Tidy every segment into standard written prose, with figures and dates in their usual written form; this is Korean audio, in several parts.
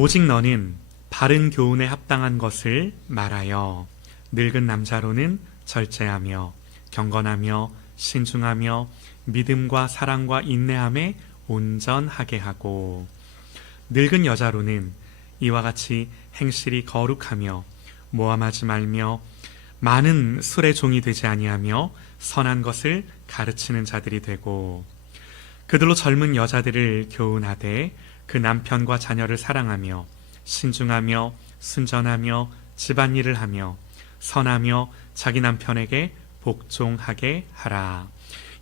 오직 너는 바른 교훈에 합당한 것을 말하여 늙은 남자로는 절제하며 경건하며 신중하며 믿음과 사랑과 인내함에 온전하게 하고, 늙은 여자로는 이와 같이 행실이 거룩하며 모함하지 말며 많은 술의 종이 되지 아니하며 선한 것을 가르치는 자들이 되고, 그들로 젊은 여자들을 교훈하되 그 남편과 자녀를 사랑하며 신중하며 순전하며 집안일을 하며 선하며 자기 남편에게 복종하게 하라.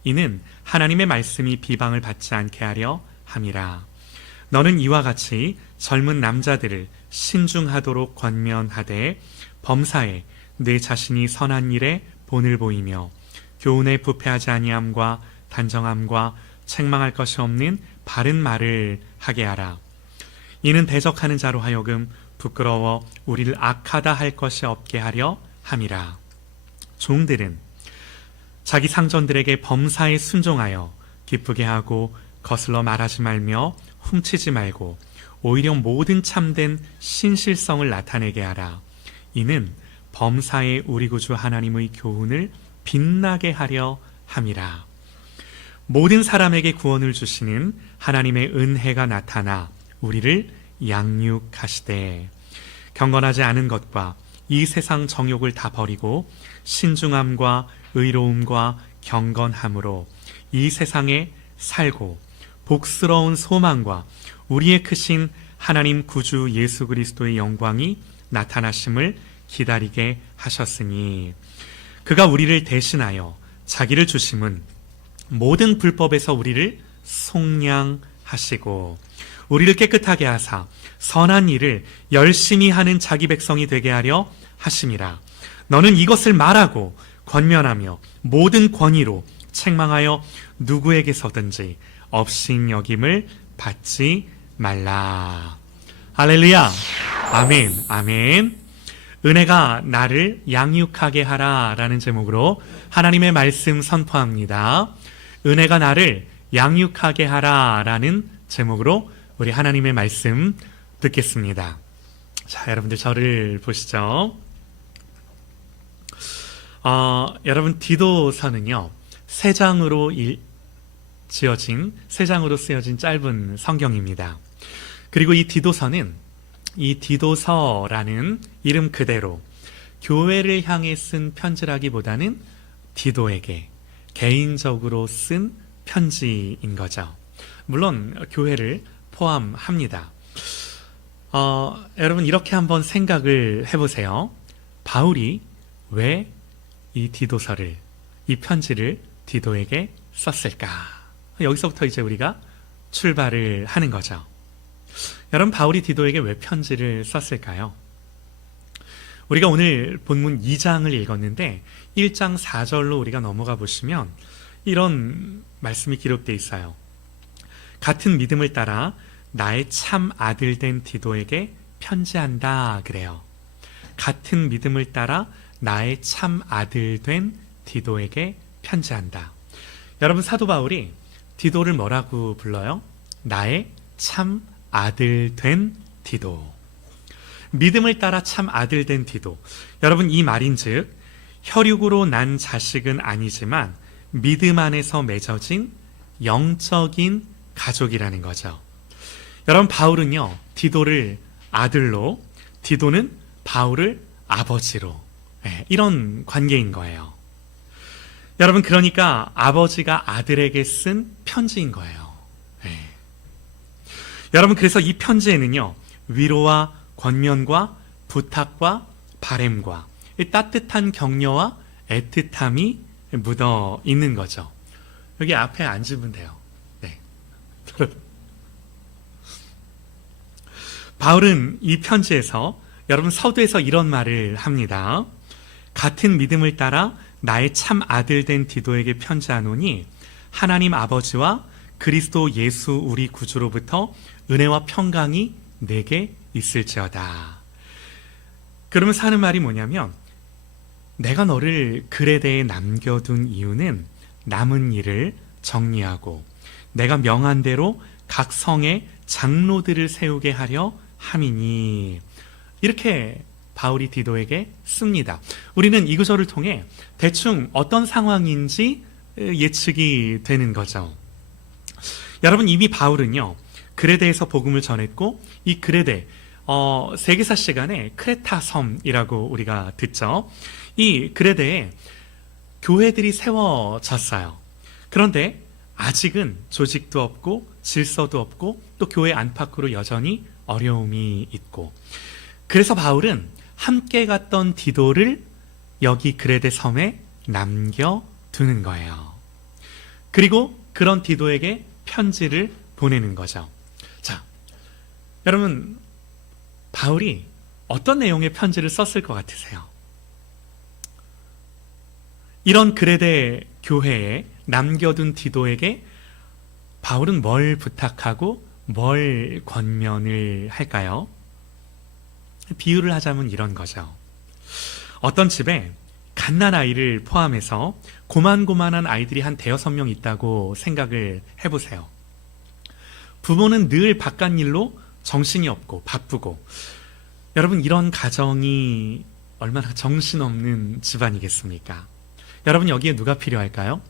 이는 하나님의 말씀이 비방을 받지 않게 하려 함이라. 너는 이와 같이 젊은 남자들을 신중하도록 권면하되 범사에 내 자신이 선한 일에 본을 보이며 교훈에 부패하지 아니함과 단정함과 책망할 것이 없는 바른 말을 하게 하라. 이는 대적하는 자로 하여금 부끄러워 우리를 악하다 할 것이 없게 하려 함이라. 종들은 자기 상전들에게 범사에 순종하여 기쁘게 하고 거슬러 말하지 말며 훔치지 말고 오히려 모든 참된 신실성을 나타내게 하라. 이는 범사에 우리 구주 하나님의 교훈을 빛나게 하려 함이라. 모든 사람에게 구원을 주시는 하나님의 은혜가 나타나 우리를 양육하시되 경건하지 않은 것과 이 세상 정욕을 다 버리고 신중함과 의로움과 경건함으로 이 세상에 살고 복스러운 소망과 우리의 크신 하나님 구주 예수 그리스도의 영광이 나타나심을 기다리게 하셨으니, 그가 우리를 대신하여 자기를 주심은 모든 불법에서 우리를 속량하시고 우리를 깨끗하게 하사 선한 일을 열심히 하는 자기 백성이 되게 하려 하심이라. 너는 이것을 말하고 권면하며 모든 권위로 책망하여 누구에게서든지 업신여김을 받지 말라. 할렐루야. 아멘. 아멘. 은혜가 나를 양육하게 하라 라는 제목으로 하나님의 말씀 선포합니다. 은혜가 나를 양육하게 하라 라는 제목으로 우리 하나님의 말씀 듣겠습니다. 자, 여러분들 저를 보시죠. 여러분, 디도서는요, 세 장으로 쓰여진 짧은 성경입니다. 그리고 이 디도서는 이 디도서라는 이름 그대로 교회를 향해 쓴 편지라기보다는 디도에게 개인적으로 쓴 편지인 거죠. 물론 교회를 포함합니다. 여러분, 이렇게 한번 생각을 해보세요. 바울이 왜 이 디도서를, 이 편지를 디도에게 썼을까? 여기서부터 이제 우리가 출발을 하는 거죠. 여러분, 바울이 디도에게 왜 편지를 썼을까요? 우리가 오늘 본문 2장을 읽었는데 1장 4절로 우리가 넘어가 보시면 이런 말씀이 기록되어 있어요. 같은 믿음을 따라 나의 참 아들 된 디도에게 편지한다 그래요. 같은 믿음을 따라 나의 참 아들 된 디도에게 편지한다. 여러분, 사도 바울이 디도를 뭐라고 불러요? 나의 참 아들 된 디도. 믿음을 따라 참 아들 된 디도. 여러분, 이 말인즉 혈육으로 난 자식은 아니지만 믿음 안에서 맺어진 영적인 가족이라는 거죠. 여러분, 바울은요, 디도를 아들로, 디도는 바울을 아버지로, 이런 관계인 거예요. 여러분, 그러니까 아버지가 아들에게 쓴 편지인 거예요. 여러분, 그래서 이 편지에는요, 위로와 권면과 부탁과 바램과 따뜻한 격려와 애틋함이 묻어 있는 거죠. 여기 앞에 앉으면 돼요. 네. 바울은 이 편지에서, 여러분, 서두에서 이런 말을 합니다. 같은 믿음을 따라 나의 참 아들 된 디도에게 편지하노니 하나님 아버지와 그리스도 예수 우리 구주로부터 은혜와 평강이 내게 있을지어다. 그러면서 하는 말이 뭐냐면, 내가 너를 그레데에 남겨둔 이유는 남은 일을 정리하고 내가 명한 대로 각 성에 장로들을 세우게 하려 함이니. 이렇게 바울이 디도에게 씁니다. 우리는 이 구절을 통해 대충 어떤 상황인지 예측이 되는 거죠. 여러분, 이미 바울은요, 그레데에서 복음을 전했고, 이 그레데, 세계사 시간에 크레타 섬이라고 우리가 듣죠. 이 그레데에 교회들이 세워졌어요. 그런데 아직은 조직도 없고 질서도 없고 또 교회 안팎으로 여전히 어려움이 있고, 그래서 바울은 함께 갔던 디도를 여기 그레데 섬에 남겨두는 거예요. 그리고 그런 디도에게 편지를 보내는 거죠. 자, 여러분, 바울이 어떤 내용의 편지를 썼을 것 같으세요? 이런 그레데 교회에 남겨둔 디도에게 바울은 뭘 부탁하고 뭘 권면을 할까요? 비유를 하자면 이런 거죠. 어떤 집에 갓난아이를 포함해서 고만고만한 아이들이 한 5-6명 있다고 생각을 해보세요. 부모는 늘 바깥일로 정신이 없고 바쁘고, 여러분, 이런 가정이 얼마나 정신없는 집안이겠습니까? 여러분, 여기에 누가 필요할까요?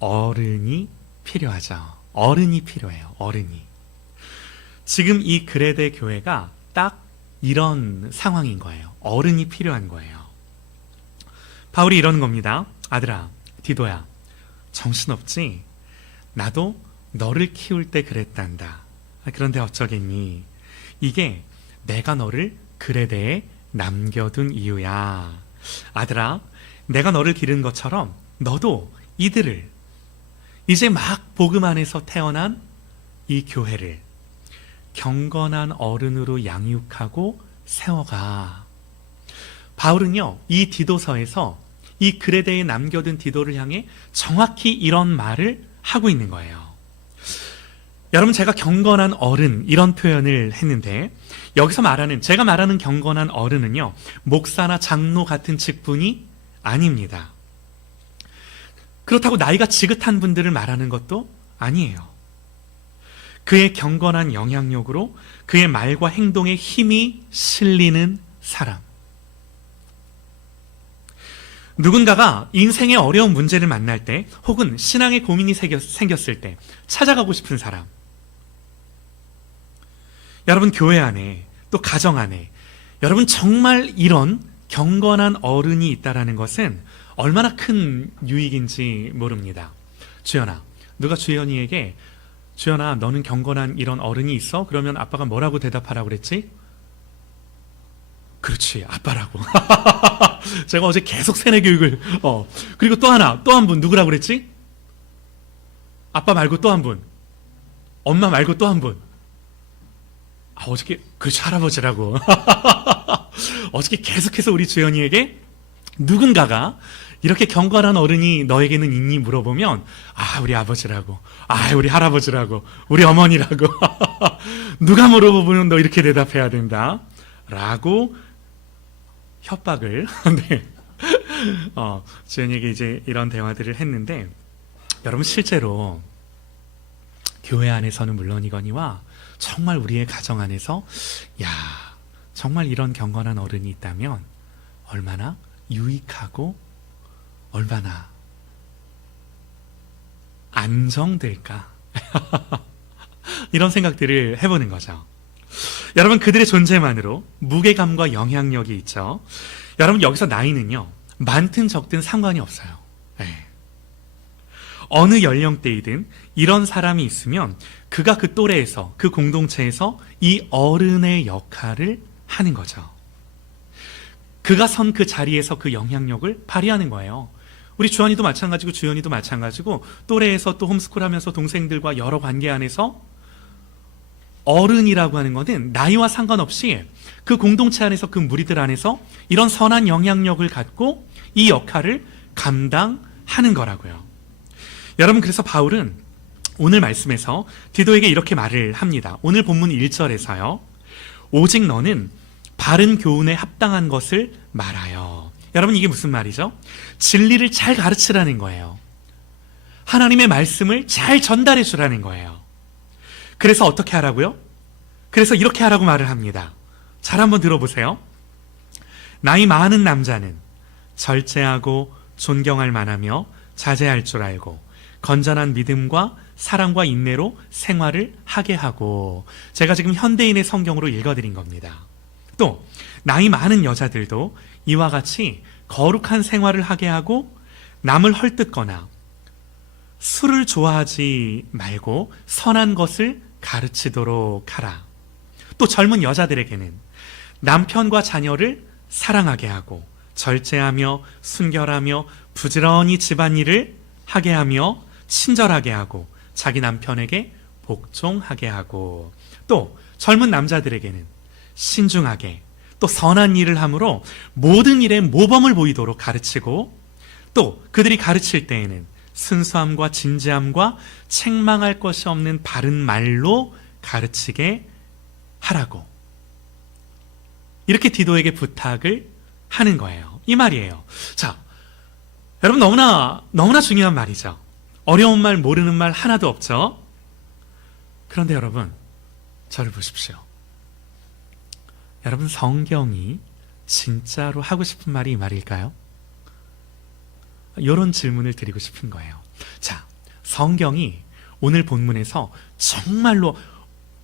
어른이 필요하죠. 어른이 필요해요. 어른이. 지금 이 그레데 교회가 딱 이런 상황인 거예요. 어른이 필요한 거예요. 바울이 이러는 겁니다. 아들아, 디도야, 정신없지? 나도 너를 키울 때 그랬단다. 그런데 어쩌겠니? 이게 내가 너를 그레데에 남겨둔 이유야. 아들아, 내가 너를 기른 것처럼 너도 이들을, 이제 막 복음 안에서 태어난 이 교회를 경건한 어른으로 양육하고 세워가. 바울은요, 이 디도서에서 이 그레데에 남겨둔 디도를 향해 정확히 이런 말을 하고 있는 거예요. 여러분, 제가 경건한 어른, 이런 표현을 했는데, 여기서 제가 말하는 경건한 어른은요, 목사나 장로 같은 직분이 아닙니다. 그렇다고 나이가 지긋한 분들을 말하는 것도 아니에요. 그의 경건한 영향력으로 그의 말과 행동에 힘이 실리는 사람. 누군가가 인생의 어려운 문제를 만날 때, 혹은 신앙의 고민이 생겼을 때 찾아가고 싶은 사람. 여러분, 교회 안에, 또 가정 안에 여러분, 정말 이런 경건한 어른이 있다라는 것은 얼마나 큰 유익인지 모릅니다. 주연아, 누가 주연이에게 주연아, 너는 경건한 이런 어른이 있어? 그러면 아빠가 뭐라고 대답하라고 그랬지? 그렇지, 아빠라고. 제가 어제 계속 세뇌 교육을 그리고 또 한 분 누구라고 그랬지? 아빠 말고 또 한 분, 엄마 말고 또 한 분. 어저께 그렇지, 할아버지라고. 어저께 계속해서 우리 주연이에게 누군가가 이렇게 경건한 어른이 너에게는 있니 물어보면, 우리 아버지라고, 우리 할아버지라고, 우리 어머니라고. 누가 물어보면 너 이렇게 대답해야 된다 라고 협박을 네. 주연이에게 이제 이런 대화들을 했는데, 여러분, 실제로 교회 안에서는 물론이거니와 정말 우리의 가정 안에서 정말 이런 경건한 어른이 있다면 얼마나 유익하고 얼마나 안정될까. 이런 생각들을 해보는 거죠. 여러분, 그들의 존재만으로 무게감과 영향력이 있죠. 여러분, 여기서 나이는요, 많든 적든 상관이 없어요. 어느 연령대이든 이런 사람이 있으면 그가 그 또래에서, 그 공동체에서 이 어른의 역할을 하는 거죠. 그가 선 그 자리에서 그 영향력을 발휘하는 거예요. 우리 주원이도 마찬가지고 주연이도 마찬가지고, 또래에서 또 홈스쿨 하면서 동생들과 여러 관계 안에서 어른이라고 하는 것은 나이와 상관없이 그 공동체 안에서, 그 무리들 안에서 이런 선한 영향력을 갖고 이 역할을 감당하는 거라고요. 여러분, 그래서 바울은 오늘 말씀에서 디도에게 이렇게 말을 합니다. 오늘 본문 1절에서요. 오직 너는 바른 교훈에 합당한 것을 말하여. 여러분, 이게 무슨 말이죠? 진리를 잘 가르치라는 거예요. 하나님의 말씀을 잘 전달해 주라는 거예요. 그래서 어떻게 하라고요? 그래서 이렇게 하라고 말을 합니다. 잘 한번 들어보세요. 나이 많은 남자는 절제하고 존경할 만하며 자제할 줄 알고 건전한 믿음과 사랑과 인내로 생활을 하게 하고, 제가 지금 현대인의 성경으로 읽어드린 겁니다. 또 나이 많은 여자들도 이와 같이 거룩한 생활을 하게 하고 남을 헐뜯거나 술을 좋아하지 말고 선한 것을 가르치도록 하라. 또 젊은 여자들에게는 남편과 자녀를 사랑하게 하고 절제하며 순결하며 부지런히 집안일을 하게 하며 친절하게 하고 자기 남편에게 복종하게 하고, 또 젊은 남자들에게는 신중하게 또 선한 일을 함으로 모든 일에 모범을 보이도록 가르치고, 또 그들이 가르칠 때에는 순수함과 진지함과 책망할 것이 없는 바른 말로 가르치게 하라고, 이렇게 디도에게 부탁을 하는 거예요. 이 말이에요. 자, 여러분, 너무나 중요한 말이죠. 어려운 말, 모르는 말 하나도 없죠. 그런데 여러분, 저를 보십시오. 여러분, 성경이 진짜로 하고 싶은 말이 이 말일까요? 이런 질문을 드리고 싶은 거예요. 자, 성경이 오늘 본문에서 정말로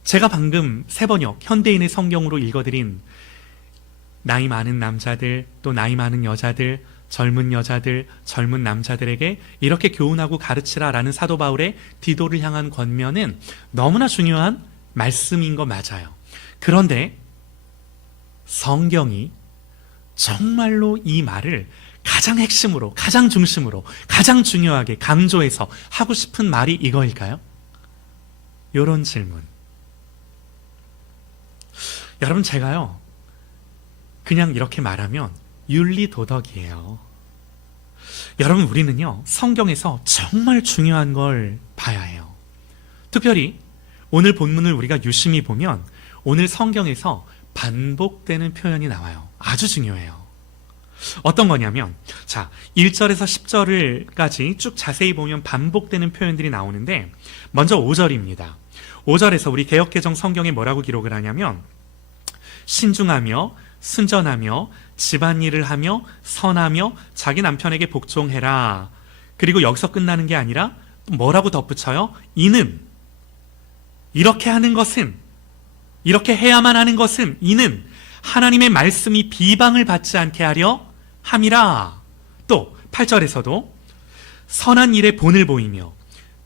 제가 방금 세번역 현대인의 성경으로 읽어드린 나이 많은 남자들, 또 나이 많은 여자들, 젊은 여자들, 젊은 남자들에게 이렇게 교훈하고 가르치라라는 사도 바울의 디도를 향한 권면은 너무나 중요한 말씀인 거 맞아요. 그런데 성경이 정말로 이 말을 가장 핵심으로, 가장 중심으로, 가장 중요하게 강조해서 하고 싶은 말이 이거일까요? 이런 질문. 여러분, 제가요 그냥 이렇게 말하면 윤리도덕이에요. 여러분, 우리는요 성경에서 정말 중요한 걸 봐야 해요. 특별히 오늘 본문을 우리가 유심히 보면 오늘 성경에서 반복되는 표현이 나와요. 아주 중요해요. 어떤 거냐면, 자, 1절에서 10절까지 쭉 자세히 보면 반복되는 표현들이 나오는데, 먼저 5절입니다. 5절에서 우리 개역개정 성경에 뭐라고 기록을 하냐면, 신중하며 순전하며 집안일을 하며 선하며 자기 남편에게 복종해라. 그리고 여기서 끝나는 게 아니라 뭐라고 덧붙여요? 이는, 이렇게 하는 것은, 이렇게 해야만 하는 것은, 이는 하나님의 말씀이 비방을 받지 않게 하려 함이라. 또 8절에서도 선한 일에 본을 보이며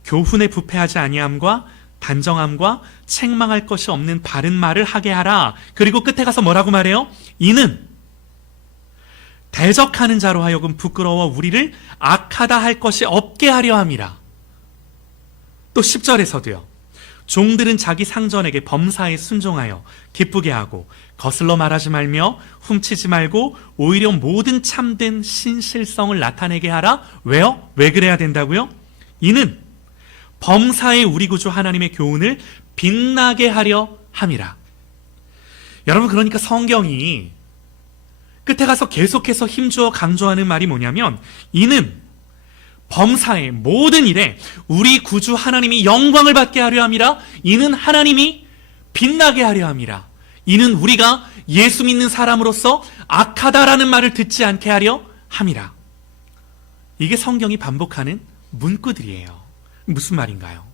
교훈에 부패하지 아니함과 단정함과 책망할 것이 없는 바른 말을 하게 하라. 그리고 끝에 가서 뭐라고 말해요? 이는 대적하는 자로 하여금 부끄러워 우리를 악하다 할 것이 없게 하려 함이라. 또 10절에서도요. 종들은 자기 상전에게 범사에 순종하여 기쁘게 하고 거슬러 말하지 말며 훔치지 말고 오히려 모든 참된 신실성을 나타내게 하라. 왜요? 왜 그래야 된다고요? 이는 범사에 우리 구주 하나님의 교훈을 빛나게 하려 함이라. 여러분, 그러니까 성경이 끝에 가서 계속해서 힘주어 강조하는 말이 뭐냐면, 이는 범사의 모든 일에 우리 구주 하나님이 영광을 받게 하려 함이라. 이는 하나님이 빛나게 하려 함이라. 이는 우리가 예수 믿는 사람으로서 악하다라는 말을 듣지 않게 하려 함이라. 이게 성경이 반복하는 문구들이에요. 무슨 말인가요?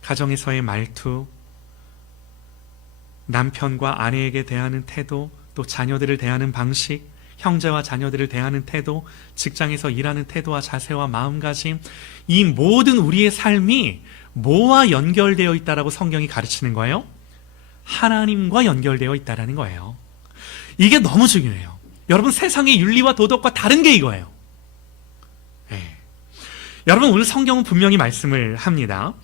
가정에서의 말투, 남편과 아내에게 대하는 태도, 또 자녀들을 대하는 방식, 형제와 자녀들을 대하는 태도, 직장에서 일하는 태도와 자세와 마음가짐, 이 모든 우리의 삶이 뭐와 연결되어 있다라고 성경이 가르치는 거예요? 하나님과 연결되어 있다라는 거예요. 이게 너무 중요해요. 여러분, 세상의 윤리와 도덕과 다른 게 이거예요. 네. 여러분, 오늘 성경은 분명히 말씀을 합니다.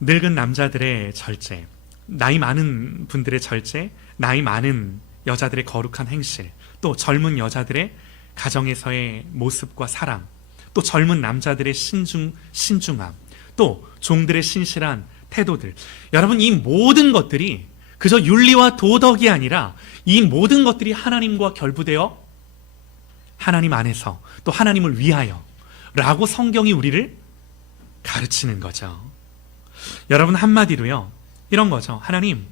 늙은 남자들의 절제, 나이 많은 분들의 절제, 나이 많은 여자들의 거룩한 행실, 또 젊은 여자들의 가정에서의 모습과 사랑, 또 젊은 남자들의 신중함, 또 종들의 신실한 태도들. 여러분, 이 모든 것들이 그저 윤리와 도덕이 아니라 이 모든 것들이 하나님과 결부되어 하나님 안에서 또 하나님을 위하여 라고 성경이 우리를 가르치는 거죠. 여러분, 한마디로요, 이런 거죠. 하나님,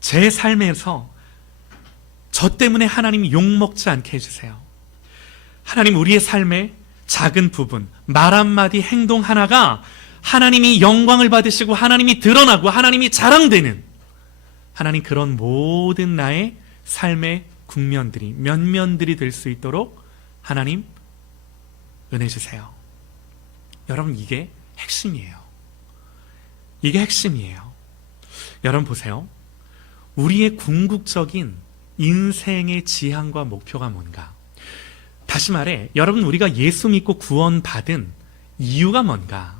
제 삶에서 저 때문에 하나님 욕먹지 않게 해주세요. 하나님, 우리의 삶의 작은 부분, 말 한마디, 행동 하나가 하나님이 영광을 받으시고 하나님이 드러나고 하나님이 자랑되는, 하나님, 그런 모든 나의 삶의 국면들이, 면면들이 될 수 있도록 하나님 은혜 주세요. 여러분, 이게 핵심이에요. 이게 핵심이에요. 여러분 보세요. 우리의 궁극적인 인생의 지향과 목표가 뭔가? 다시 말해, 여러분, 우리가 예수 믿고 구원받은 이유가 뭔가?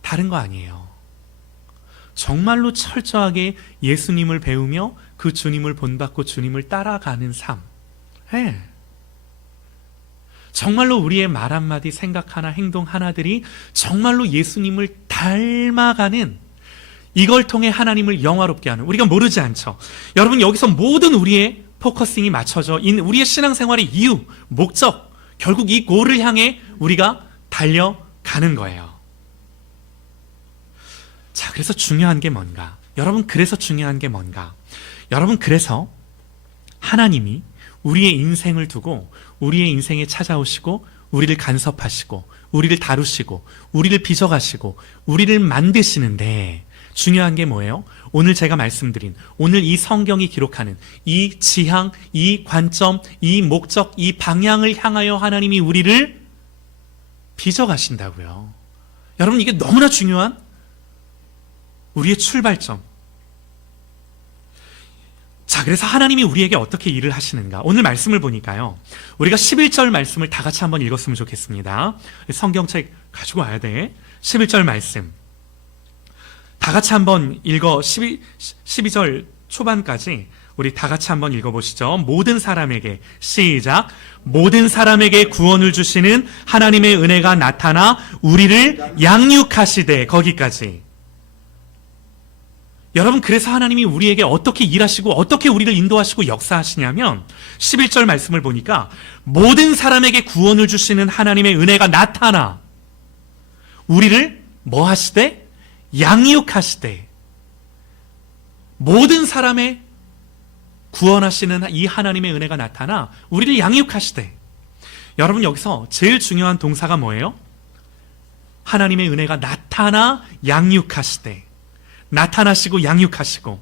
다른 거 아니에요. 정말로 철저하게 예수님을 배우며 그 주님을 본받고 주님을 따라가는 삶. 네. 정말로 우리의 말 한마디, 생각 하나, 행동 하나들이 정말로 예수님을 닮아가는, 이걸 통해 하나님을 영화롭게 하는, 우리가 모르지 않죠. 여러분, 여기서 모든 우리의 포커싱이 맞춰져 있는 우리의 신앙생활의 이유, 목적, 결국 이 골을 향해 우리가 달려가는 거예요. 자, 그래서 중요한 게 뭔가? 여러분, 그래서 중요한 게 뭔가? 여러분, 그래서 하나님이 우리의 인생을 두고 우리의 인생에 찾아오시고 우리를 간섭하시고 우리를 다루시고 우리를 빚어가시고 우리를 만드시는데, 중요한 게 뭐예요? 오늘 제가 말씀드린, 오늘 이 성경이 기록하는 이 지향, 이 관점, 이 목적, 이 방향을 향하여 하나님이 우리를 빚어가신다고요. 여러분, 이게 너무나 중요한 우리의 출발점. 자, 그래서 하나님이 우리에게 어떻게 일을 하시는가? 오늘 말씀을 보니까요, 우리가 11절 말씀을 다 같이 한번 읽었으면 좋겠습니다. 성경책 가지고 와야 돼. 11절 말씀 다 같이 한번 읽어. 12절 초반까지 우리 다 같이 한번 읽어보시죠. 모든 사람에게, 시작. 모든 사람에게 구원을 주시는 하나님의 은혜가 나타나 우리를 양육하시되, 거기까지. 여러분, 그래서 하나님이 우리에게 어떻게 일하시고 어떻게 우리를 인도하시고 역사하시냐면, 11절 말씀을 보니까 모든 사람에게 구원을 주시는 하나님의 은혜가 나타나 우리를 뭐 하시되? 양육하시되. 모든 사람의 구원하시는 이 하나님의 은혜가 나타나 우리를 양육하시되. 여러분, 여기서 제일 중요한 동사가 뭐예요? 하나님의 은혜가 나타나 양육하시되. 나타나시고 양육하시고.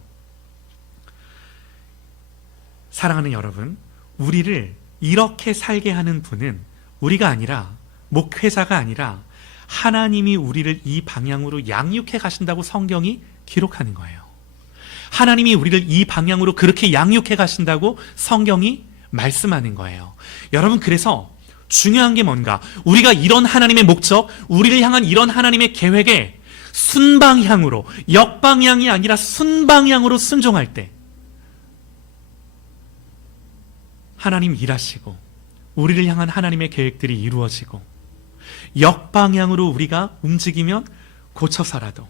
사랑하는 여러분, 우리를 이렇게 살게 하는 분은 우리가 아니라, 목회자가 아니라 하나님이 우리를 이 방향으로 양육해 가신다고 성경이 기록하는 거예요. 하나님이 우리를 이 방향으로 그렇게 양육해 가신다고 성경이 말씀하는 거예요. 여러분, 그래서 중요한 게 뭔가? 우리가 이런 하나님의 목적, 우리를 향한 이런 하나님의 계획에 순방향으로, 역방향이 아니라 순방향으로 순종할 때 하나님 일하시고 우리를 향한 하나님의 계획들이 이루어지고, 역방향으로 우리가 움직이면 고쳐서라도,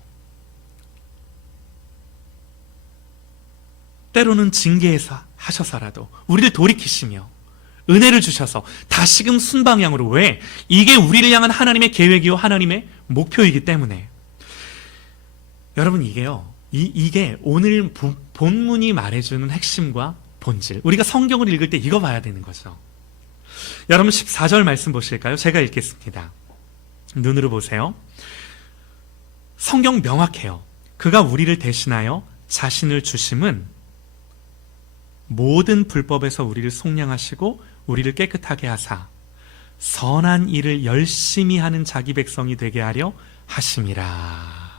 때로는 징계해서 하셔서라도 우리를 돌이키시며 은혜를 주셔서 다시금 순방향으로. 왜? 이게 우리를 향한 하나님의 계획이요 하나님의 목표이기 때문에. 여러분, 이게 오늘 본문이 말해주는 핵심과 본질. 우리가 성경을 읽을 때 이거 봐야 되는 거죠. 여러분, 14절 말씀 보실까요? 제가 읽겠습니다. 눈으로 보세요. 성경 명확해요. 그가 우리를 대신하여 자신을 주심은 모든 불법에서 우리를 속량하시고 우리를 깨끗하게 하사 선한 일을 열심히 하는 자기 백성이 되게 하려 하심이라.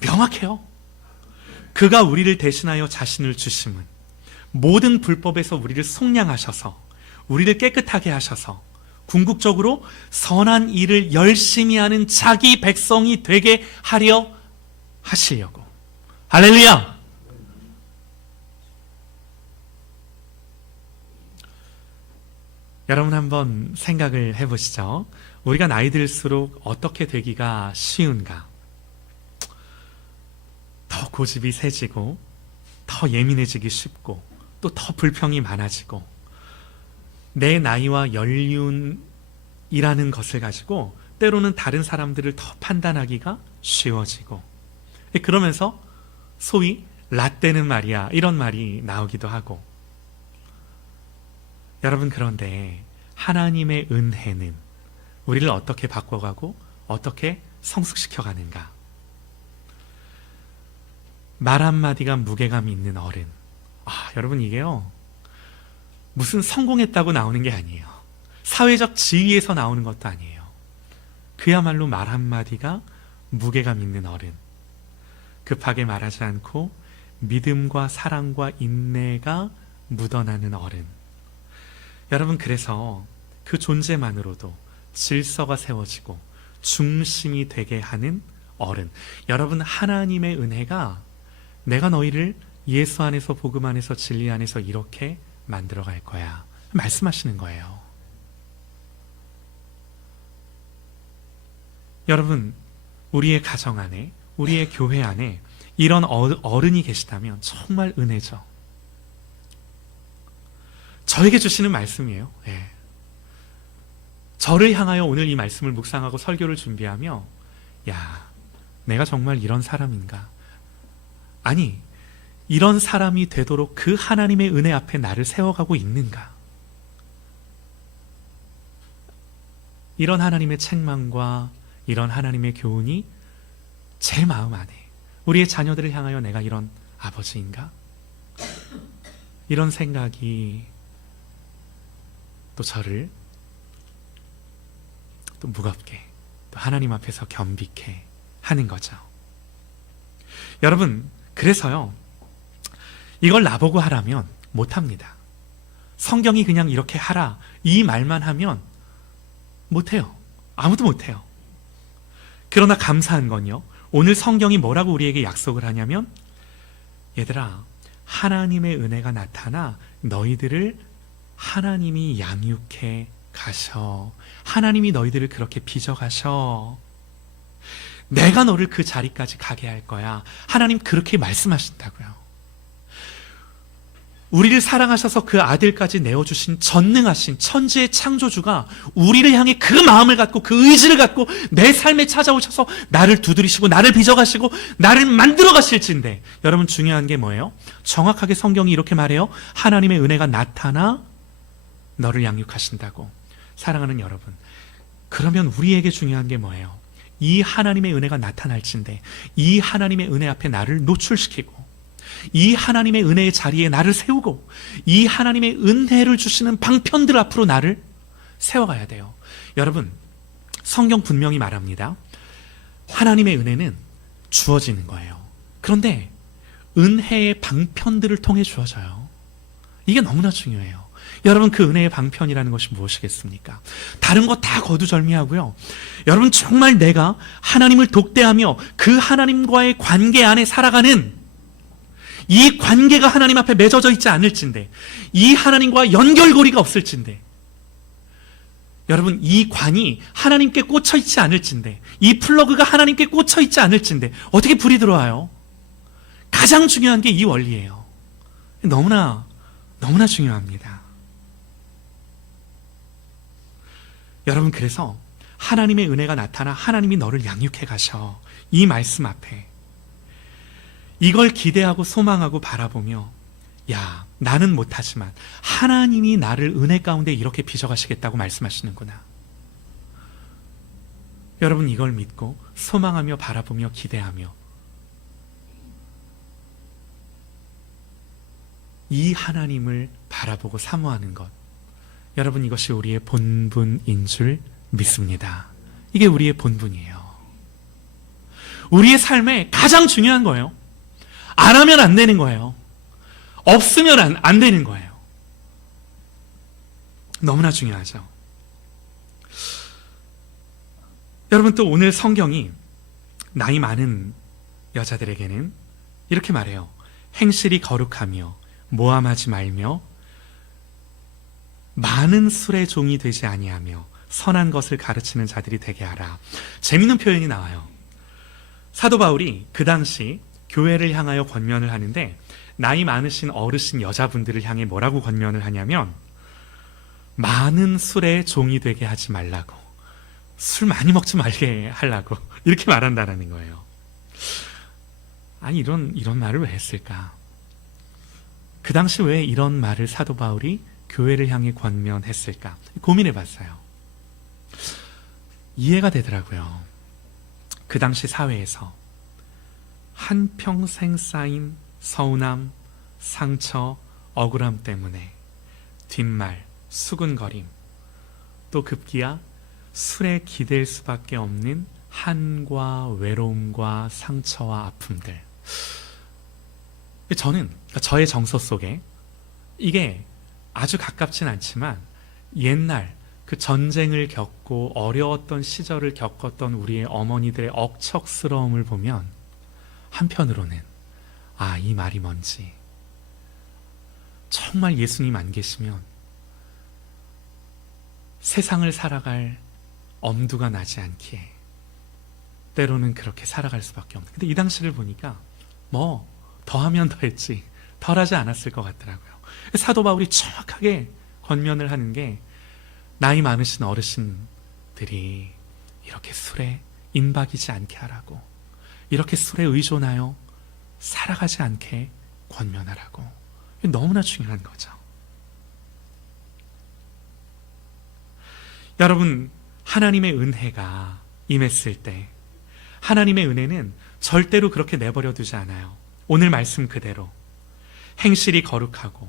명확해요. 그가 우리를 대신하여 자신을 주심은 모든 불법에서 우리를 속량하셔서 우리를 깨끗하게 하셔서 궁극적으로 선한 일을 열심히 하는 자기 백성이 되게 하려 하시려고. 할렐루야! 여러분, 한번 생각을 해보시죠. 우리가 나이 들수록 어떻게 되기가 쉬운가? 더 고집이 세지고, 더 예민해지기 쉽고, 또 더 불평이 많아지고, 내 나이와 연륜이라는 것을 가지고 때로는 다른 사람들을 더 판단하기가 쉬워지고, 그러면서 소위 라떼는 말이야 이런 말이 나오기도 하고. 여러분, 그런데 하나님의 은혜는 우리를 어떻게 바꿔가고 어떻게 성숙시켜가는가? 말 한마디가 무게감 있는 어른. 여러분, 이게요 무슨 성공했다고 나오는 게 아니에요. 사회적 지위에서 나오는 것도 아니에요. 그야말로 말 한마디가 무게감 있는 어른. 급하게 말하지 않고 믿음과 사랑과 인내가 묻어나는 어른. 여러분, 그래서 그 존재만으로도 질서가 세워지고 중심이 되게 하는 어른. 여러분, 하나님의 은혜가 내가 너희를 예수 안에서 복음 안에서 진리 안에서 이렇게 만들어 갈 거야 말씀하시는 거예요. 여러분, 우리의 가정 안에, 우리의 교회 안에 이런 어른이 계시다면 정말 은혜죠. 저에게 주시는 말씀이에요. 저를 향하여 오늘 이 말씀을 묵상하고 설교를 준비하며, 야, 내가 정말 이런 사람인가? 아니, 이런 사람이 되도록 그 하나님의 은혜 앞에 나를 세워가고 있는가? 이런 하나님의 책망과 이런 하나님의 교훈이 제 마음 안에, 우리의 자녀들을 향하여 내가 이런 아버지인가? 이런 생각이 또 저를 또 무겁게, 또 하나님 앞에서 겸비케 하는 거죠. 여러분, 그래서요, 이걸 나보고 하라면 못합니다. 성경이 그냥 이렇게 하라 이 말만 하면 못해요. 아무도 못해요. 그러나 감사한 건요, 오늘 성경이 뭐라고 우리에게 약속을 하냐면, 얘들아, 하나님의 은혜가 나타나 너희들을 하나님이 양육해 가셔. 하나님이 너희들을 그렇게 빚어가셔. 내가 너를 그 자리까지 가게 할 거야. 하나님 그렇게 말씀하신다고요. 우리를 사랑하셔서 그 아들까지 내어주신 전능하신 천지의 창조주가 우리를 향해 그 마음을 갖고 그 의지를 갖고 내 삶에 찾아오셔서 나를 두드리시고 나를 빚어가시고 나를 만들어 가실진데, 여러분, 중요한 게 뭐예요? 정확하게 성경이 이렇게 말해요. 하나님의 은혜가 나타나 너를 양육하신다고. 사랑하는 여러분, 그러면 우리에게 중요한 게 뭐예요? 이 하나님의 은혜가 나타날진데 이 하나님의 은혜 앞에 나를 노출시키고 이 하나님의 은혜의 자리에 나를 세우고 이 하나님의 은혜를 주시는 방편들 앞으로 나를 세워가야 돼요. 여러분, 성경 분명히 말합니다. 하나님의 은혜는 주어지는 거예요. 그런데 은혜의 방편들을 통해 주어져요. 이게 너무나 중요해요. 여러분, 그 은혜의 방편이라는 것이 무엇이겠습니까? 다른 거 다 거두절미하고요. 여러분, 정말 내가 하나님을 독대하며 그 하나님과의 관계 안에 살아가는 이 관계가 하나님 앞에 맺어져 있지 않을진데, 이 하나님과 연결고리가 없을진데, 여러분, 이 관이 하나님께 꽂혀 있지 않을진데, 이 플러그가 하나님께 꽂혀 있지 않을진데 어떻게 불이 들어와요? 가장 중요한 게 이 원리예요. 너무나 중요합니다. 여러분, 그래서 하나님의 은혜가 나타나 하나님이 너를 양육해 가셔, 이 말씀 앞에 이걸 기대하고 소망하고 바라보며, 야, 나는 못하지만 하나님이 나를 은혜 가운데 이렇게 빚어가시겠다고 말씀하시는구나. 여러분, 이걸 믿고 소망하며 바라보며 기대하며 이 하나님을 바라보고 사모하는 것, 여러분, 이것이 우리의 본분인 줄 믿습니다. 이게 우리의 본분이에요. 우리의 삶에 가장 중요한 거예요. 안 하면 안 되는 거예요. 없으면 안 되는 거예요. 너무나 중요하죠. 여러분, 또 오늘 성경이 나이 많은 여자들에게는 이렇게 말해요. 행실이 거룩하며 모함하지 말며 많은 술의 종이 되지 아니하며 선한 것을 가르치는 자들이 되게 하라. 재밌는 표현이 나와요. 사도 바울이 그 당시 교회를 향하여 권면을 하는데, 나이 많으신 어르신 여자분들을 향해 뭐라고 권면을 하냐면, 많은 술의 종이 되게 하지 말라고, 술 많이 먹지 말게 하려고 이렇게 말한다는 거예요. 아니 이런 말을 왜 했을까? 그 당시 왜 이런 말을 사도 바울이 교회를 향해 권면했을까? 고민해 봤어요. 이해가 되더라고요. 그 당시 사회에서 한평생 쌓인 서운함, 상처, 억울함 때문에 뒷말, 수군거림, 또 급기야 술에 기댈 수밖에 없는 한과 외로움과 상처와 아픔들. 저는 저의 정서 속에 이게 아주 가깝진 않지만 옛날 그 전쟁을 겪고 어려웠던 시절을 겪었던 우리의 어머니들의 억척스러움을 보면 한편으로는 이 말이 뭔지, 정말 예수님 안 계시면 세상을 살아갈 엄두가 나지 않기에 때로는 그렇게 살아갈 수밖에 없는. 근데 이 당시를 보니까 더하면 더했지 덜하지 않았을 것 같더라고요. 사도 바울이 정확하게 권면을 하는 게 나이 많으신 어르신들이 이렇게 술에 임박이지 않게 하라고, 이렇게 술에 의존하여 살아가지 않게 권면하라고. 너무나 중요한 거죠. 여러분, 하나님의 은혜가 임했을 때 하나님의 은혜는 절대로 그렇게 내버려 두지 않아요. 오늘 말씀 그대로 행실이 거룩하고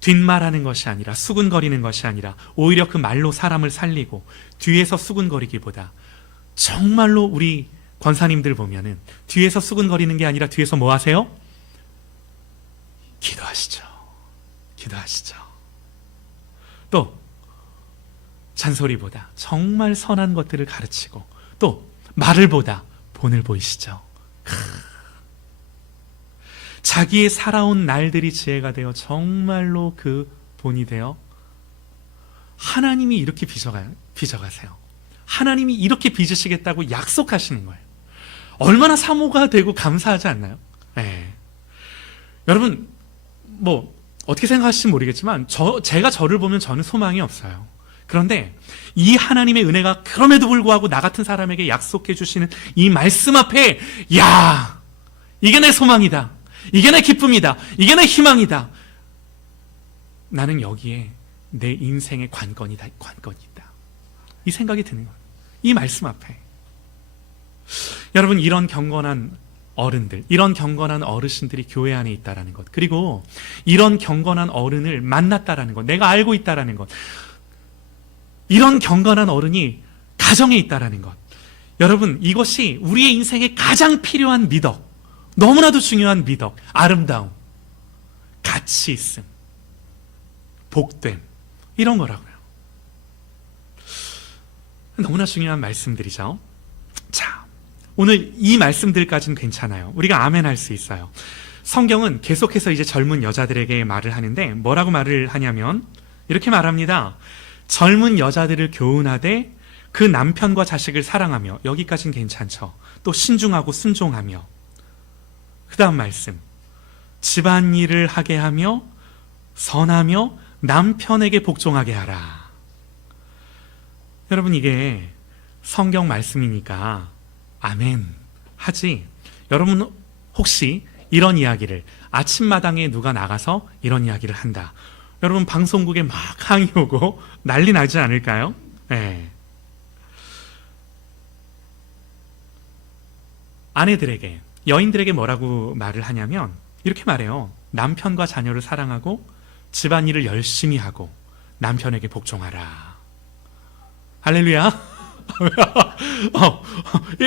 뒷말하는 것이 아니라, 수군거리는 것이 아니라 오히려 그 말로 사람을 살리고 뒤에서 수군거리기보다, 정말로 우리 권사님들 보면은 뒤에서 수군거리는 게 아니라 뒤에서 뭐 하세요? 기도하시죠. 또 잔소리보다 정말 선한 것들을 가르치고, 또 말을 보다 본을 보이시죠. 자기의 살아온 날들이 지혜가 되어 정말로 그 본이 되어 하나님이 이렇게 빚어가세요. 하나님이 이렇게 빚으시겠다고 약속하시는 거예요. 얼마나 사모가 되고 감사하지 않나요? 네. 여러분, 어떻게 생각하실지 모르겠지만 제가 저를 보면 저는 소망이 없어요. 그런데 이 하나님의 은혜가 그럼에도 불구하고 나 같은 사람에게 약속해 주시는 이 말씀 앞에, 이게 내 소망이다, 이게 내 기쁨이다, 이게 내 희망이다, 나는 여기에 내 인생의 관건이 있다, 이 생각이 드는 거예요. 이 말씀 앞에. 여러분, 이런 경건한 어른들, 이런 경건한 어르신들이 교회 안에 있다라는 것, 그리고 이런 경건한 어른을 만났다라는 것, 내가 알고 있다라는 것, 이런 경건한 어른이 가정에 있다라는 것, 여러분, 이것이 우리의 인생에 가장 필요한 미덕, 너무나도 중요한 미덕, 아름다움, 가치 있음, 복됨, 이런 거라고요. 너무나 중요한 말씀들이죠. 자, 오늘 이 말씀들까지는 괜찮아요. 우리가 아멘 할 수 있어요. 성경은 계속해서 이제 젊은 여자들에게 말을 하는데, 뭐라고 말을 하냐면 이렇게 말합니다. 젊은 여자들을 교훈하되 그 남편과 자식을 사랑하며, 여기까지는 괜찮죠. 또 신중하고 순종하며, 그 다음 말씀, 집안일을 하게 하며 선하며 남편에게 복종하게 하라. 여러분, 이게 성경 말씀이니까 아멘 하지, 여러분 혹시 이런 이야기를, 아침마당에 누가 나가서 이런 이야기를 한다, 여러분 방송국에 막 항의 오고 난리 나지 않을까요? 네. 아내들에게, 여인들에게 뭐라고 말을 하냐면 이렇게 말해요. 남편과 자녀를 사랑하고 집안일을 열심히 하고 남편에게 복종하라. 할렐루야.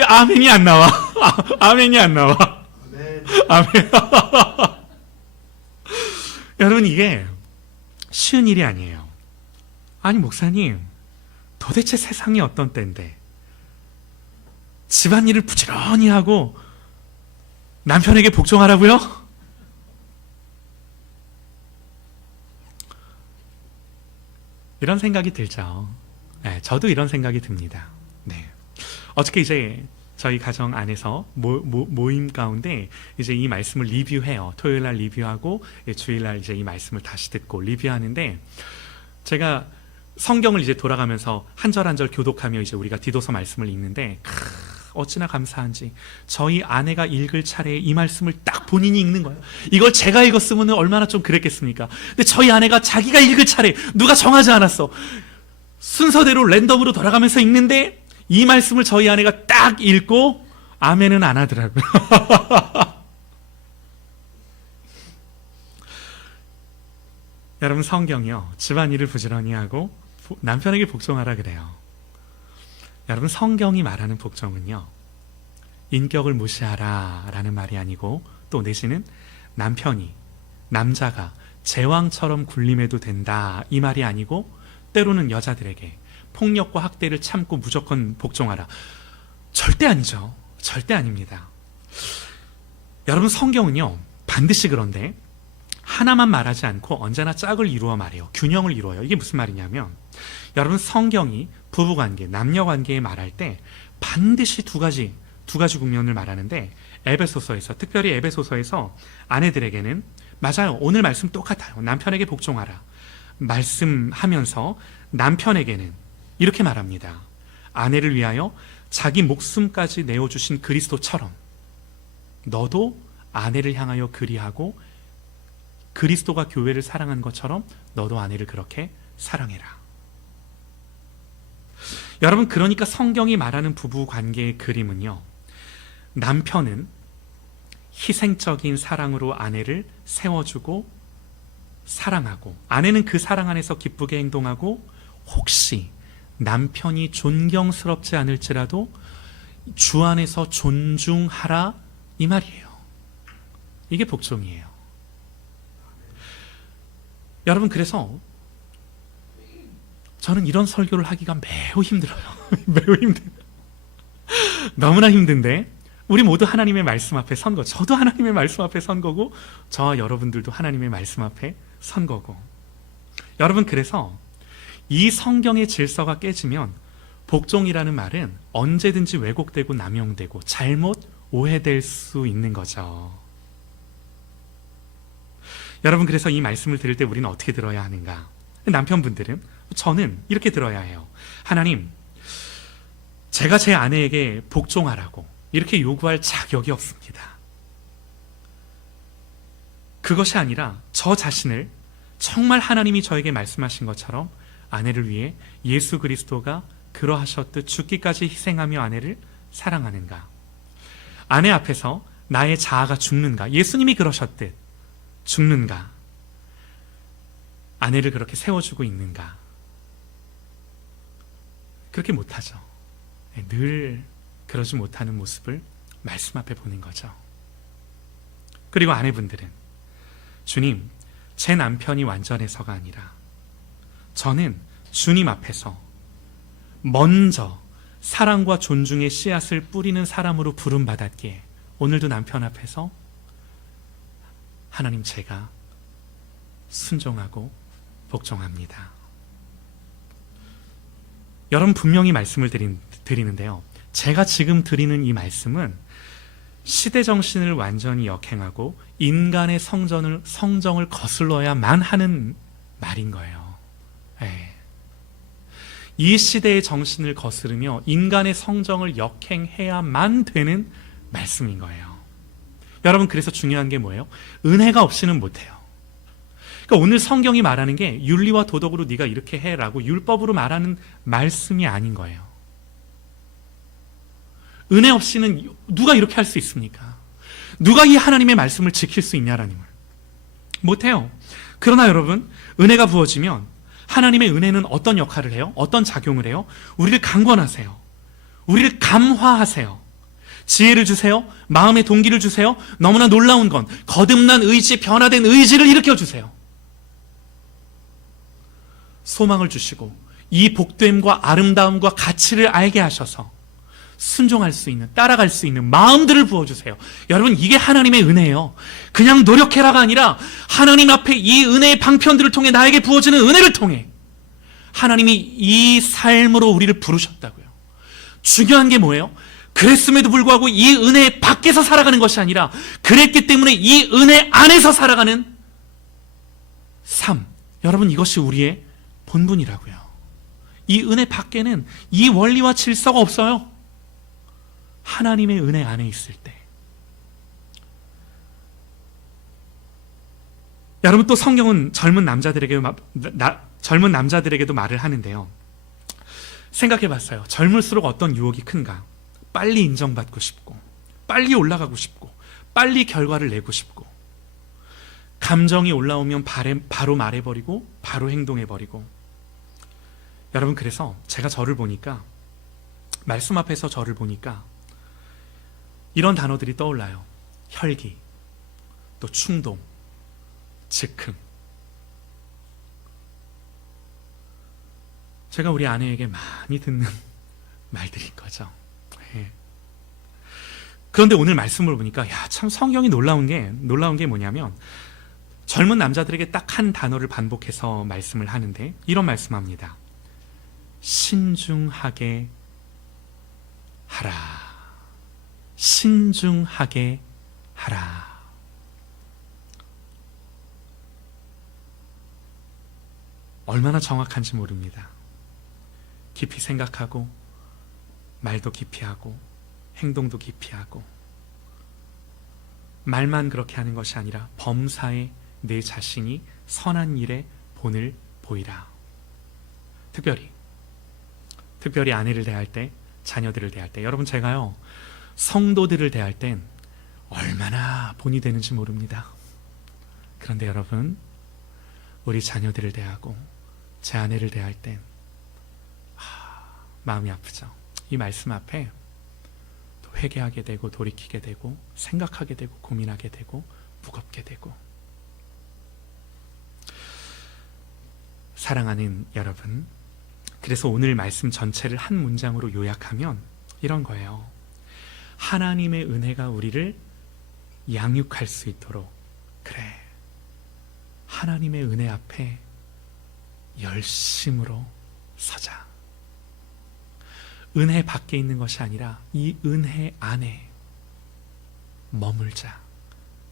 아멘이 안 나와. 아멘이 안 나와. 아멘. 여러분, 이게 쉬운 일이 아니에요. 아니, 목사님, 도대체 세상이 어떤 때인데 집안일을 부지런히 하고 남편에게 복종하라고요? 이런 생각이 들죠. 네, 저도 이런 생각이 듭니다. 네. 어저께 이제 저희 가정 안에서 모임 가운데 이제 이 말씀을 리뷰해요. 토요일 날 리뷰하고 주일 날 이제 이 말씀을 다시 듣고 리뷰하는데, 제가 성경을 이제 돌아가면서 한 절 한 절 교독하며 이제 우리가 디도서 말씀을 읽는데, 어찌나 감사한지 저희 아내가 읽을 차례에 이 말씀을 딱 본인이 읽는 거예요. 이걸 제가 읽었으면 얼마나 좀 그랬겠습니까? 근데 저희 아내가 자기가 읽을 차례, 누가 정하지 않았어. 순서대로 랜덤으로 돌아가면서 읽는데 이 말씀을 저희 아내가 딱 읽고 아멘은 안 하더라고요. 여러분, 성경이요, 집안일을 부지런히 하고 남편에게 복종하라 그래요. 여러분, 성경이 말하는 복종은요, 인격을 무시하라 라는 말이 아니고, 또 내지는 남편이, 남자가 제왕처럼 군림해도 된다 이 말이 아니고, 때로는 여자들에게 폭력과 학대를 참고 무조건 복종하라, 절대 아니죠. 절대 아닙니다. 여러분, 성경은요 반드시 그런데 하나만 말하지 않고 언제나 짝을 이루어 말해요. 균형을 이루어요. 이게 무슨 말이냐면, 여러분, 성경이 부부관계, 남녀관계에 말할 때 반드시 두 가지 국면을 말하는데, 에베소서에서, 특별히 에베소서에서 아내들에게는, 맞아요, 오늘 말씀 똑같아요, 남편에게 복종하라 말씀하면서 남편에게는 이렇게 말합니다. 아내를 위하여 자기 목숨까지 내어주신 그리스도처럼 너도 아내를 향하여 그리하고, 그리스도가 교회를 사랑한 것처럼 너도 아내를 그렇게 사랑해라. 여러분, 그러니까 성경이 말하는 부부 관계의 그림은요, 남편은 희생적인 사랑으로 아내를 세워주고 사랑하고, 아내는 그 사랑 안에서 기쁘게 행동하고, 혹시 남편이 존경스럽지 않을지라도 주 안에서 존중하라 이 말이에요. 이게 복종이에요. 여러분, 그래서 저는 이런 설교를 하기가 매우 힘들어요. 매우 힘들어요. 너무나 힘든데, 우리 모두 하나님의 말씀 앞에 선 거, 저도 하나님의 말씀 앞에 선 거고, 저와 여러분들도 하나님의 말씀 앞에 선 거고. 여러분, 그래서 이 성경의 질서가 깨지면 복종이라는 말은 언제든지 왜곡되고 남용되고 잘못 오해될 수 있는 거죠. 여러분, 그래서 이 말씀을 들을 때 우리는 어떻게 들어야 하는가? 남편분들은, 저는 이렇게 들어야 해요. 하나님, 제가 제 아내에게 복종하라고 이렇게 요구할 자격이 없습니다. 그것이 아니라 저 자신을 정말 하나님이 저에게 말씀하신 것처럼 아내를 위해 예수 그리스도가 그러하셨듯 죽기까지 희생하며 아내를 사랑하는가? 아내 앞에서 나의 자아가 죽는가? 예수님이 그러셨듯 죽는가? 아내를 그렇게 세워주고 있는가? 그렇게 못하죠. 늘 그러지 못하는 모습을 말씀 앞에 보는 거죠. 그리고 아내분들은, 주님, 제 남편이 완전해서가 아니라 저는 주님 앞에서 먼저 사랑과 존중의 씨앗을 뿌리는 사람으로 부름받았기에 오늘도 남편 앞에서 하나님, 제가 순종하고 복종합니다. 여러분, 분명히 말씀을 드리는데요, 제가 지금 드리는 이 말씀은 시대 정신을 완전히 역행하고 인간의 성정을 거슬러야만 하는 말인 거예요. 네. 이 시대의 정신을 거스르며 인간의 성정을 역행해야만 되는 말씀인 거예요. 여러분, 그래서 중요한 게 뭐예요? 은혜가 없이는 못해요. 그러니까 오늘 성경이 말하는 게 윤리와 도덕으로 네가 이렇게 해라고 율법으로 말하는 말씀이 아닌 거예요. 은혜 없이는 누가 이렇게 할 수 있습니까? 누가 이 하나님의 말씀을 지킬 수 있냐라는 걸. 못해요. 그러나 여러분, 은혜가 부어지면 하나님의 은혜는 어떤 역할을 해요? 어떤 작용을 해요? 우리를 강권하세요. 우리를 감화하세요. 지혜를 주세요. 마음의 동기를 주세요. 너무나 놀라운 건 거듭난 의지, 변화된 의지를 일으켜주세요. 소망을 주시고 이 복됨과 아름다움과 가치를 알게 하셔서 순종할 수 있는, 따라갈 수 있는 마음들을 부어주세요. 여러분, 이게 하나님의 은혜예요. 그냥 노력해라가 아니라 하나님 앞에 이 은혜의 방편들을 통해 나에게 부어지는 은혜를 통해 하나님이 이 삶으로 우리를 부르셨다고요. 중요한 게 뭐예요? 그랬음에도 불구하고 이 은혜 밖에서 살아가는 것이 아니라 그랬기 때문에 이 은혜 안에서 살아가는 삶. 여러분, 이것이 우리의 본분이라고요. 이 은혜 밖에는 이 원리와 질서가 없어요. 하나님의 은혜 안에 있을 때. 여러분, 또 성경은 젊은 남자들에게도 말을 하는데요. 생각해 봤어요. 젊을수록 어떤 유혹이 큰가? 빨리 인정받고 싶고, 빨리 올라가고 싶고, 빨리 결과를 내고 싶고, 감정이 올라오면 바로 말해버리고, 바로 행동해버리고. 여러분, 그래서 제가 저를 보니까, 말씀 앞에서 저를 보니까 이런 단어들이 떠올라요. 혈기, 또 충동, 즉흥. 제가 우리 아내에게 많이 듣는 말들인 거죠. 예. 그런데 오늘 말씀을 보니까 참 성경이 놀라운 게 뭐냐면, 젊은 남자들에게 딱 한 단어를 반복해서 말씀을 하는데 이런 말씀합니다. 신중하게 하라. 신중하게 하라. 얼마나 정확한지 모릅니다. 깊이 생각하고, 말도 깊이 하고, 행동도 깊이 하고, 말만 그렇게 하는 것이 아니라 범사에 내 자신이 선한 일에 본을 보이라. 특별히 아내를 대할 때, 자녀들을 대할 때, 여러분, 제가요 성도들을 대할 땐 얼마나 본이 되는지 모릅니다. 그런데 여러분, 우리 자녀들을 대하고 제 아내를 대할 땐 마음이 아프죠. 이 말씀 앞에 또 회개하게 되고, 돌이키게 되고, 생각하게 되고, 고민하게 되고, 무겁게 되고. 사랑하는 여러분, 그래서 오늘 말씀 전체를 한 문장으로 요약하면 이런 거예요. 하나님의 은혜가 우리를 양육할 수 있도록, 그래, 하나님의 은혜 앞에 열심으로 서자. 은혜 밖에 있는 것이 아니라 이 은혜 안에 머물자.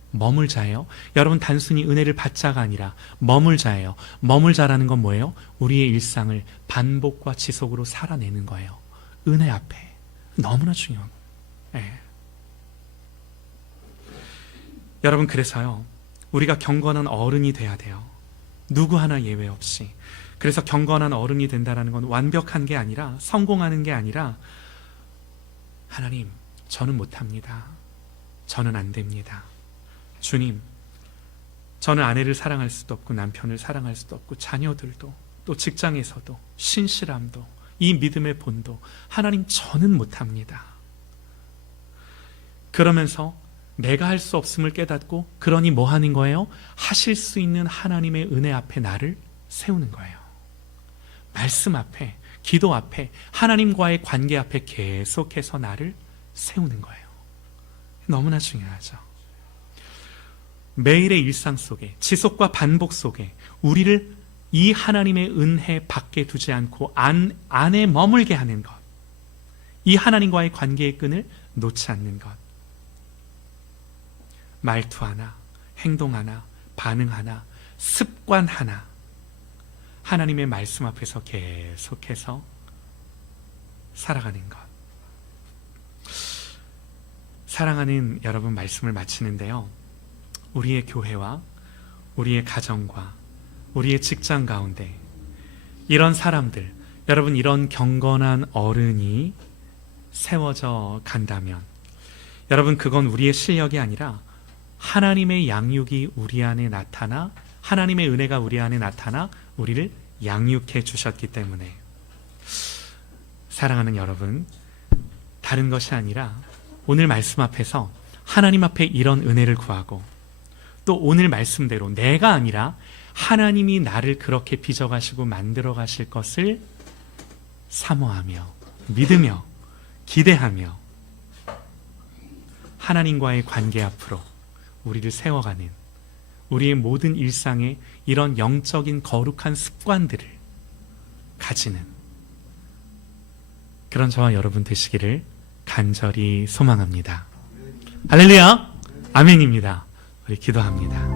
머물자예요. 여러분, 단순히 은혜를 받자가 아니라 머물자예요. 머물자라는 건 뭐예요? 우리의 일상을 반복과 지속으로 살아내는 거예요. 은혜 앞에. 너무나 중요한 거예요. 네. 여러분, 그래서요, 우리가 경건한 어른이 돼야 돼요. 누구 하나 예외 없이. 그래서 경건한 어른이 된다는 건 완벽한 게 아니라, 성공하는 게 아니라, 하나님, 저는 못합니다. 저는 안 됩니다. 주님, 저는 아내를 사랑할 수도 없고, 남편을 사랑할 수도 없고, 자녀들도, 또 직장에서도, 신실함도, 이 믿음의 본도, 하나님, 저는 못합니다. 그러면서 내가 할 수 없음을 깨닫고, 그러니 뭐 하는 거예요? 하실 수 있는 하나님의 은혜 앞에 나를 세우는 거예요. 말씀 앞에, 기도 앞에, 하나님과의 관계 앞에 계속해서 나를 세우는 거예요. 너무나 중요하죠. 매일의 일상 속에, 지속과 반복 속에 우리를 이 하나님의 은혜 밖에 두지 않고 안에 머물게 하는 것, 이 하나님과의 관계의 끈을 놓지 않는 것. 말투 하나, 행동 하나, 반응 하나, 습관 하나, 하나님의 말씀 앞에서 계속해서 살아가는 것. 사랑하는 여러분, 말씀을 마치는데요, 우리의 교회와 우리의 가정과 우리의 직장 가운데 이런 사람들, 여러분, 이런 경건한 어른이 세워져 간다면, 여러분, 그건 우리의 실력이 아니라 하나님의 양육이 우리 안에 나타나, 하나님의 은혜가 우리 안에 나타나 우리를 양육해 주셨기 때문에. 사랑하는 여러분, 다른 것이 아니라 오늘 말씀 앞에서 하나님 앞에 이런 은혜를 구하고, 또 오늘 말씀대로 내가 아니라 하나님이 나를 그렇게 빚어가시고 만들어 가실 것을 사모하며, 믿으며, 기대하며 하나님과의 관계 앞으로 우리를 세워가는, 우리의 모든 일상에 이런 영적인 거룩한 습관들을 가지는 그런 저와 여러분 되시기를 간절히 소망합니다. 할렐루야! 아멘입니다. 우리 기도합니다.